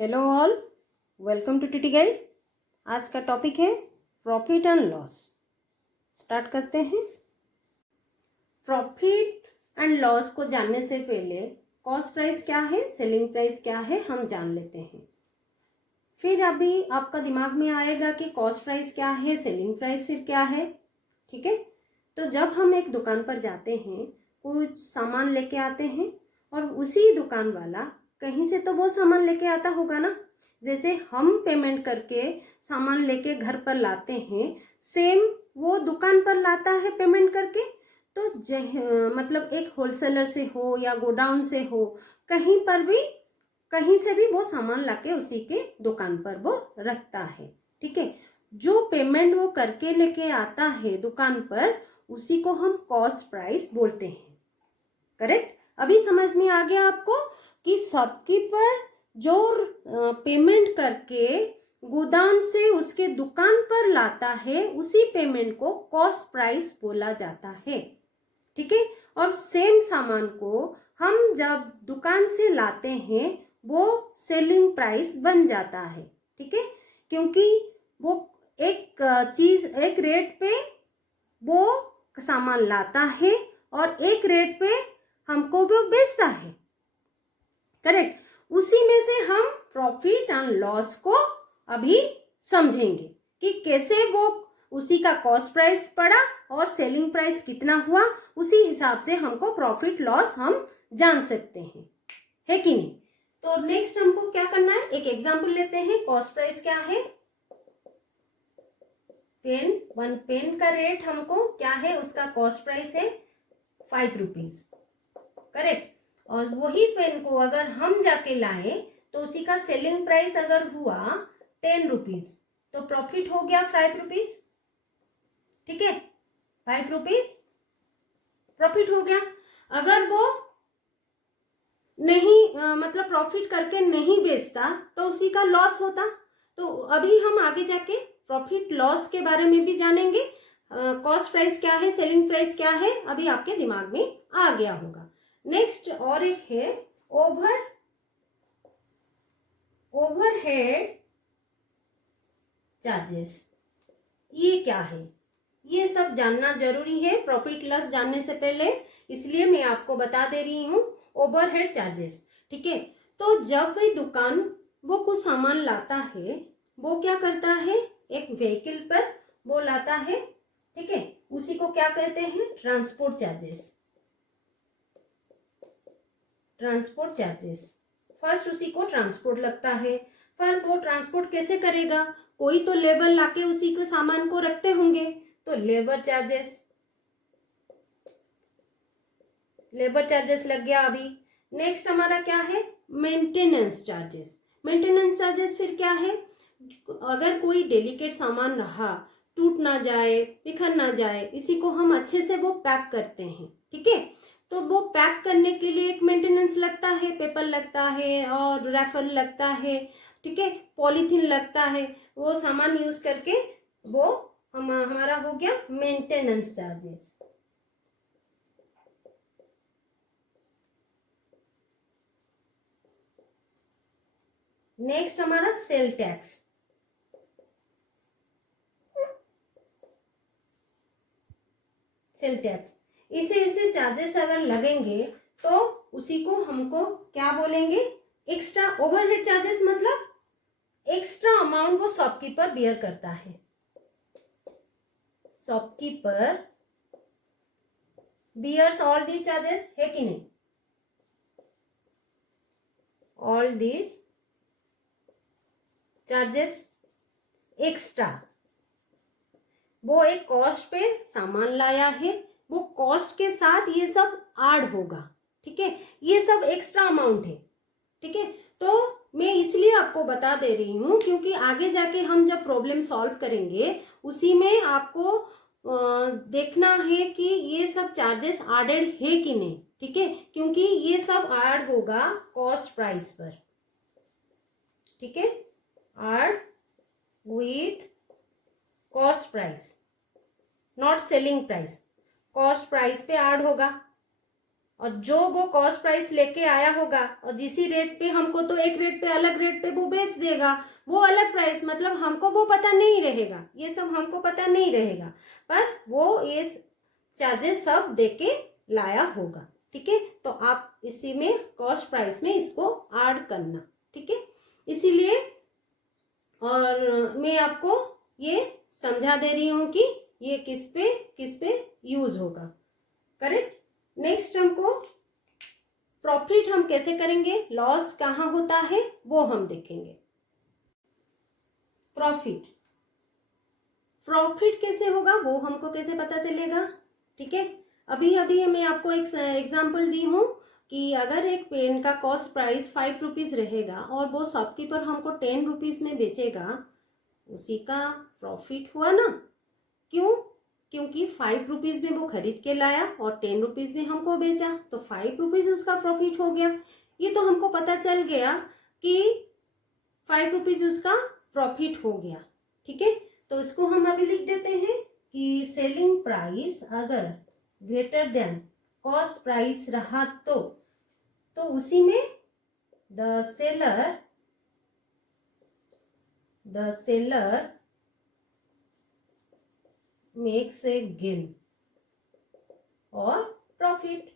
Hello all, welcome to TT guide. आज का topic है प्रॉफिट एंड लॉस। स्टार्ट करते हैं। प्रॉफिट एंड लॉस को जानने से पहले कॉस्ट प्राइस क्या है, सेलिंग प्राइस क्या है, हम जान लेते हैं। फिर अभी आपका दिमाग में आएगा कि कॉस्ट प्राइस क्या है, सेलिंग प्राइस फिर क्या है। ठीक है, तो जब हम एक दुकान पर जाते हैं, कुछ सामान लेके आते हैं और उसी दुकान वाला कहीं से तो वो सामान लेके आता होगा ना। जैसे हम पेमेंट करके सामान लेके घर पर लाते हैं, सेम वो दुकान पर लाता है पेमेंट करके। तो मतलब एक होलसेलर से हो या गोडाउन से हो, कहीं पर भी कहीं से भी वो सामान लाके उसी के दुकान पर वो रखता है। ठीक है, जो पेमेंट वो करके लेके आता है दुकान पर, उसी को हम कॉस्ट प्राइस बोलते हैं। करेक्ट। अभी समझ में आ गया आपको कि सबकी पर जो पेमेंट करके गोदाम से उसके दुकान पर लाता है, उसी पेमेंट को कॉस्ट प्राइस बोला जाता है। ठीक है, और सेम सामान को हम जब दुकान से लाते हैं, वो सेलिंग प्राइस बन जाता है। ठीक है, क्योंकि वो एक चीज एक रेट पे वो सामान लाता है और एक रेट पे हमको वो बेचता है। करेक्ट। उसी में से हम प्रॉफिट एंड लॉस को अभी समझेंगे कि कैसे वो उसी का कॉस्ट प्राइस पड़ा और सेलिंग प्राइस कितना हुआ। उसी हिसाब से हमको प्रॉफिट लॉस हम जान सकते हैं, है कि नहीं। तो नेक्स्ट हमको क्या करना है, एक एग्जांपल लेते हैं। कॉस्ट प्राइस क्या है, पेन, वन पेन का रेट हमको क्या है, उसका कॉस्ट प्राइस है 5 रुपीज। करेक्ट। और वही पेन को अगर हम जाके लाए तो उसी का सेलिंग प्राइस अगर हुआ 10 रुपीज, तो प्रॉफिट हो गया 5 रुपीज। ठीक है, 5 रुपीज प्रॉफिट हो गया। अगर वो नहीं मतलब प्रॉफिट करके नहीं बेचता तो उसी का लॉस होता। तो अभी हम आगे जाके प्रॉफिट लॉस के बारे में भी जानेंगे। कॉस्ट प्राइस क्या है, सेलिंग प्राइस क्या है, अभी आपके दिमाग में आ गया होगा। नेक्स्ट और एक है ओवरहेड चार्जेस। ये क्या है, ये सब जानना जरूरी है प्रॉफिट लॉस जानने से पहले, इसलिए मैं आपको बता दे रही हूँ। ओवरहेड चार्जेस, ठीक है। तो जब भी दुकान वो कुछ सामान लाता है, वो क्या करता है, एक व्हीकल पर वो लाता है। ठीक है, उसी को क्या कहते हैं, transport charges. Transport charges, first उसी को ट्रांसपोर्ट लगता है। पर वो ट्रांसपोर्ट कैसे करेगा, कोई तो लेबर लाके उसी को सामान को रखते होंगे, तो लेबर चार्जेस लग गया अभी। नेक्स्ट हमारा क्या है, मेंटेनेंस चार्जेस। मेंटेनेंस चार्जेस फिर क्या है, अगर कोई डेलिकेट सामान रहा, टूट ना जाए, बिखर ना जाए, इसी को हम अच्छे से वो पैक करते हैं। ठीक है, तो वो पैक करने के लिए एक मेंटेनेंस लगता है, पेपर लगता है और रैफर लगता है। ठीक है, पॉलीथीन लगता है। वो सामान यूज करके वो हमारा हो गया मेंटेनेंस चार्जेस। नेक्स्ट हमारा सेल टैक्स। सेल टैक्स, इसे चार्जेस अगर लगेंगे तो उसी को हमको क्या बोलेंगे, एक्स्ट्रा ओवरहेड चार्जेस। मतलब एक्स्ट्रा अमाउंट वो शॉपकीपर बियर करता है। Shopkeeper bears all the charges, है कि नहीं, ऑल दीज चार्जेस एक्स्ट्रा। वो एक कॉस्ट पे सामान लाया है, वो कॉस्ट के साथ ये सब ऐड होगा। ठीक है, ये सब एक्स्ट्रा अमाउंट है। ठीक है, तो मैं इसलिए आपको बता दे रही हूँ क्योंकि आगे जाके हम जब प्रॉब्लम सॉल्व करेंगे, उसी में आपको देखना है कि ये सब चार्जेस एडेड है कि नहीं। ठीक है, क्योंकि ये सब ऐड होगा कॉस्ट प्राइस पर। ठीक है, add with cost price, not selling price, cost price पे ऐड होगा। और जो वो कॉस्ट प्राइस लेके आया होगा और जिस रेट पे हमको तो एक रेट पे अलग रेट पे वो बेच देगा, वो अलग प्राइस, मतलब हमको वो पता नहीं रहेगा, ये सब हमको पता नहीं रहेगा, पर वो ये चार्जेस सब देके लाया होगा। ठीक है, तो आप इसी में कॉस्ट प्राइस में इसको ऐड करना। ठीक है, इसीलिए और मैं आपको ये समझा दे रही हूँ कि ये किस पे यूज होगा। करेक्ट। नेक्स्ट हमको प्रॉफिट हम कैसे करेंगे, लॉस कहाँ होता है वो हम देखेंगे। प्रॉफिट कैसे होगा वो हमको कैसे पता चलेगा। ठीक है, अभी अभी मैं आपको एक एग्जांपल दी हूँ कि अगर एक पेन का कॉस्ट प्राइस 5 रुपीज रहेगा और वो शॉपकीपर हमको 10 रुपीज में बेचेगा, उसी का प्रॉफिट हुआ ना। क्यों? क्योंकि 5 रुपीज में वो खरीद के लाया और 10 रुपीज में हमको बेचा, तो 5 रुपीज उसका प्रॉफिट हो गया। ये तो हमको पता चल गया कि 5 रुपीज उसका प्रॉफिट हो गया। ठीक है, तो इसको हम अभी लिख देते हैं कि सेलिंग प्राइस अगर ग्रेटर देन कॉस्ट प्राइस रहा तो उसी में the seller makes a gain और प्रॉफिट,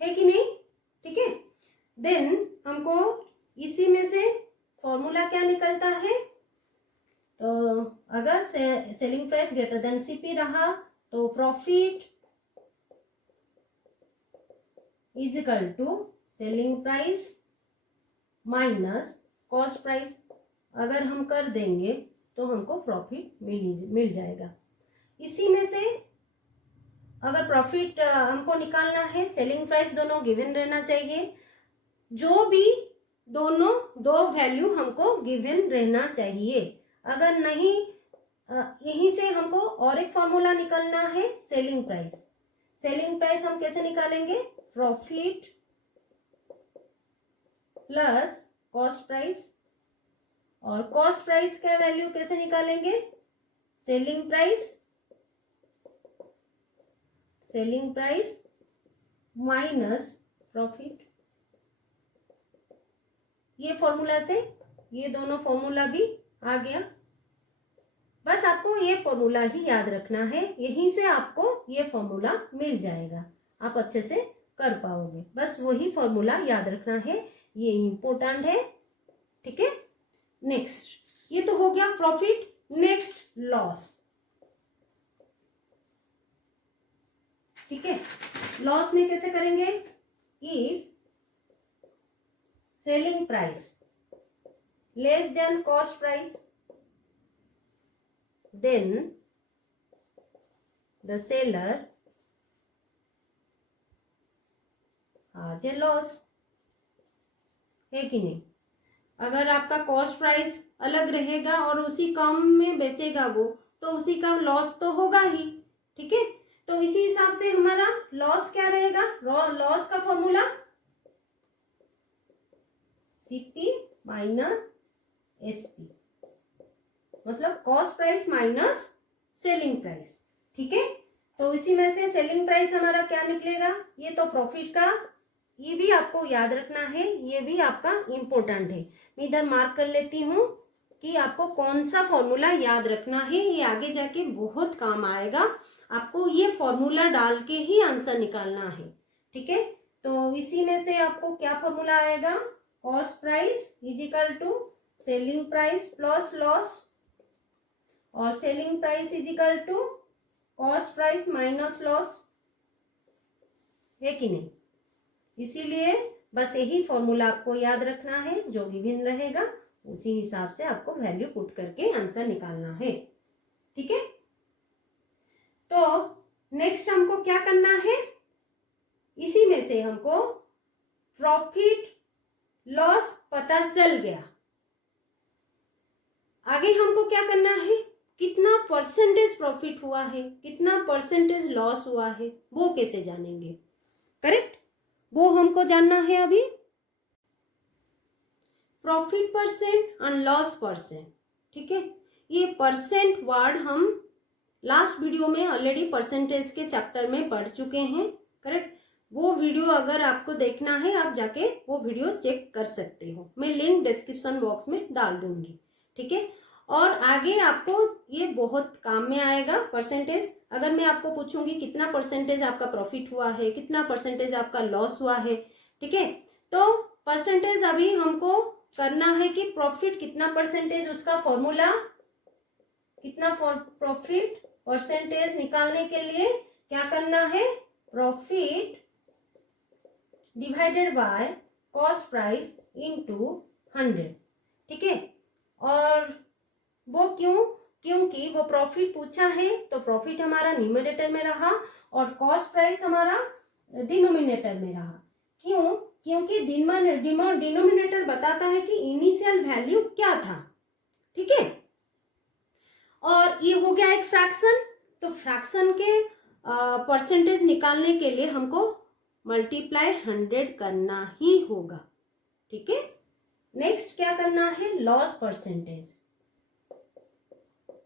है कि नहीं। ठीक है, देन हमको इसी में से फॉर्मूला क्या निकलता है, तो अगर selling price greater than CP रहा तो profit is equal to selling price minus cost price. अगर हम कर देंगे तो हमको प्रॉफिट मिल जाएगा। इसी में से अगर प्रॉफिट हमको निकालना है, सेलिंग प्राइस दोनों गिवन रहना चाहिए, जो भी दोनों दो वैल्यू हमको गिवन रहना चाहिए। अगर नहीं, यहीं से हमको और एक फॉर्मूला निकालना है सेलिंग प्राइस हम कैसे निकालेंगे, प्रॉफिट प्लस कॉस्ट प्राइस, और कॉस्ट प्राइस का वैल्यू कैसे निकालेंगे, सेलिंग प्राइस माइनस प्रॉफिट। ये फॉर्मूला से ये दोनों फॉर्मूला भी आ गया। बस आपको ये फॉर्मूला ही याद रखना है, यहीं से आपको ये फॉर्मूला मिल जाएगा, आप अच्छे से कर पाओगे। बस वही फॉर्मूला याद रखना है, ये इम्पोर्टेंट है। ठीक है, नेक्स्ट ये तो हो गया प्रॉफिट। Next loss. ठीक है, लॉस में कैसे करेंगे, if selling price less than cost price then the seller has a loss, है कि नहीं। अगर आपका कॉस्ट प्राइस अलग रहेगा और उसी कम में बेचेगा वो, तो उसी का लॉस तो होगा ही। ठीक है, तो इसी हिसाब से हमारा लॉस क्या रहेगा, लॉस का फॉर्मूला सीपी माइनस एसपी, मतलब cost price minus selling price. ठीक है, तो इसी में से सेलिंग प्राइस हमारा क्या निकलेगा, ये तो प्रॉफिट का, ये भी आपको याद रखना है, ये भी आपका इम्पोर्टेंट है। मैं इधर मार्क कर लेती हूँ कि आपको कौन सा फॉर्मूला याद रखना है, ये आगे जाके बहुत काम आएगा। आपको ये फॉर्मूला डाल के ही आंसर निकालना है। ठीक है, तो इसी में से आपको क्या फॉर्मूला आएगा, cost price is equal to selling price plus loss, और selling price is equal to cost price minus loss, है कि नहीं। इसीलिए बस यही फॉर्मूला आपको याद रखना है, जो गिवन रहेगा उसी हिसाब से आपको वैल्यू पुट करके आंसर निकालना है। ठीक है, तो नेक्स्ट हमको क्या करना है, इसी में से हमको प्रॉफिट लॉस पता चल गया, आगे हमको क्या करना है, कितना परसेंटेज प्रॉफिट हुआ है, कितना परसेंटेज लॉस हुआ है, वो कैसे जानेंगे। करेक्ट, वो हमको जानना है अभी। प्रॉफिट परसेंट और लॉस परसेंट। ठीक है, ये परसेंट वर्ड हम लास्ट वीडियो में ऑलरेडी परसेंटेज के चैप्टर में पढ़ चुके हैं, करेक्ट। वो वीडियो अगर आपको देखना है आप जाके वो वीडियो चेक कर सकते हो, मैं लिंक डिस्क्रिप्शन बॉक्स में डाल दूंगी, ठीक है। और आगे आपको ये बहुत काम में आएगा परसेंटेज। अगर मैं आपको पूछूंगी कितना परसेंटेज आपका प्रॉफिट हुआ है, कितना परसेंटेज आपका लॉस हुआ है, ठीक है, तो परसेंटेज अभी हमको करना है कि प्रॉफिट कितना परसेंटेज, उसका फॉर्मूला कितना प्रॉफिट परसेंटेज निकालने के लिए क्या करना है, profit divided by cost price into 100, ठीक है। और वो क्योंकि वो प्रॉफिट पूछा है तो प्रॉफिट हमारा न्यूमरेटर में रहा और कॉस्ट प्राइस हमारा डिनोमिनेटर में रहा। क्योंकि डिनोमिनेटर बताता है कि इनिशियल वैल्यू क्या था, ठीक है। और ये हो गया एक फ्रैक्शन, तो फ्रैक्शन के परसेंटेज निकालने के लिए हमको मल्टीप्लाई 100 करना ही होगा, ठीक है। नेक्स्ट क्या करना है, लॉस परसेंटेज।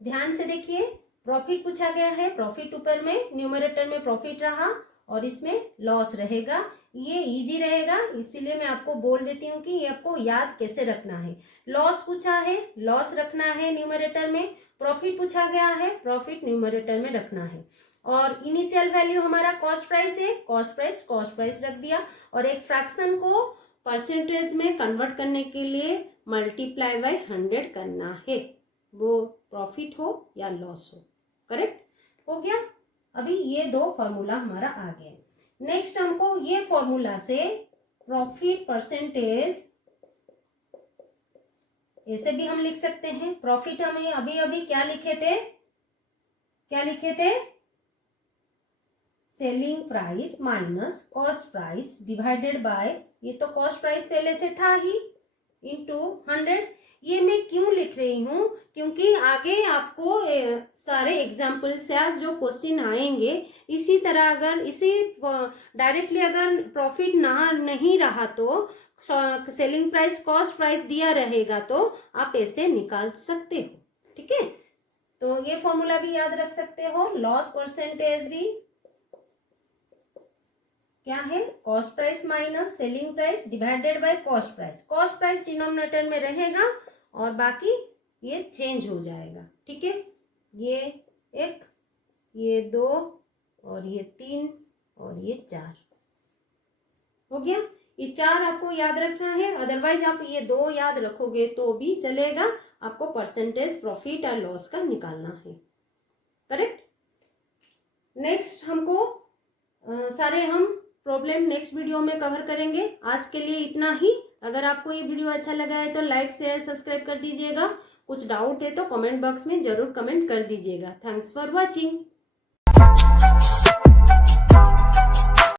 ध्यान से देखिए, प्रॉफिट पूछा गया है, प्रॉफिट ऊपर में न्यूमरेटर में प्रॉफिट रहा और इसमें लॉस रहेगा। ये इजी रहेगा, इसीलिए मैं आपको बोल देती हूँ कि ये आपको याद कैसे रखना है। लॉस पूछा है, लॉस रखना है न्यूमरेटर में, प्रॉफिट पूछा गया है, प्रॉफिट न्यूमरेटर में रखना है। और इनिशियल वैल्यू हमारा कॉस्ट प्राइस है, कॉस्ट प्राइस रख दिया। और एक फ्रैक्शन को परसेंटेज में कन्वर्ट करने के लिए मल्टीप्लाई बाय 100 करना है, वो प्रॉफिट हो या लॉस हो, करेक्ट हो गया। अभी ये दो फॉर्मूला हमारा आ गया। नेक्स्ट हमको ये फॉर्मूला से प्रॉफिट परसेंटेज ऐसे भी हम लिख सकते हैं। प्रॉफिट हमें अभी क्या लिखे थे, selling price minus cost price divided by, ये तो कॉस्ट प्राइस पहले से था ही, इनटू 100। ये मैं क्यों लिख रही हूँ, क्योंकि आगे आपको सारे एग्जाम्पल्स या जो क्वेश्चन आएंगे इसी तरह, अगर इसी डायरेक्टली अगर प्रॉफिट नहीं रहा तो सेलिंग प्राइस कॉस्ट प्राइस दिया रहेगा तो आप ऐसे निकाल सकते हो, ठीक है। तो ये फॉर्मूला भी याद रख सकते हो। लॉस परसेंटेज भी क्या है, cost price minus selling price divided by cost price. Cost price denominator में रहेगा और बाकी ये चेंज हो जाएगा, ठीक है। ये 1, ये 2 और ये 3 और ये 4 हो गया। ये 4 आपको याद रखना है, अदरवाइज आप ये 2 याद रखोगे तो भी चलेगा, आपको परसेंटेज प्रॉफिट और लॉस का निकालना है, करेक्ट। नेक्स्ट हमको सारे हम प्रॉब्लम नेक्स्ट वीडियो में कवर करेंगे। आज के लिए इतना ही। अगर आपको ये वीडियो अच्छा लगा है तो लाइक शेयर सब्सक्राइब कर दीजिएगा। कुछ डाउट है तो कमेंट बॉक्स में जरूर कमेंट कर दीजिएगा। Thanks for watching.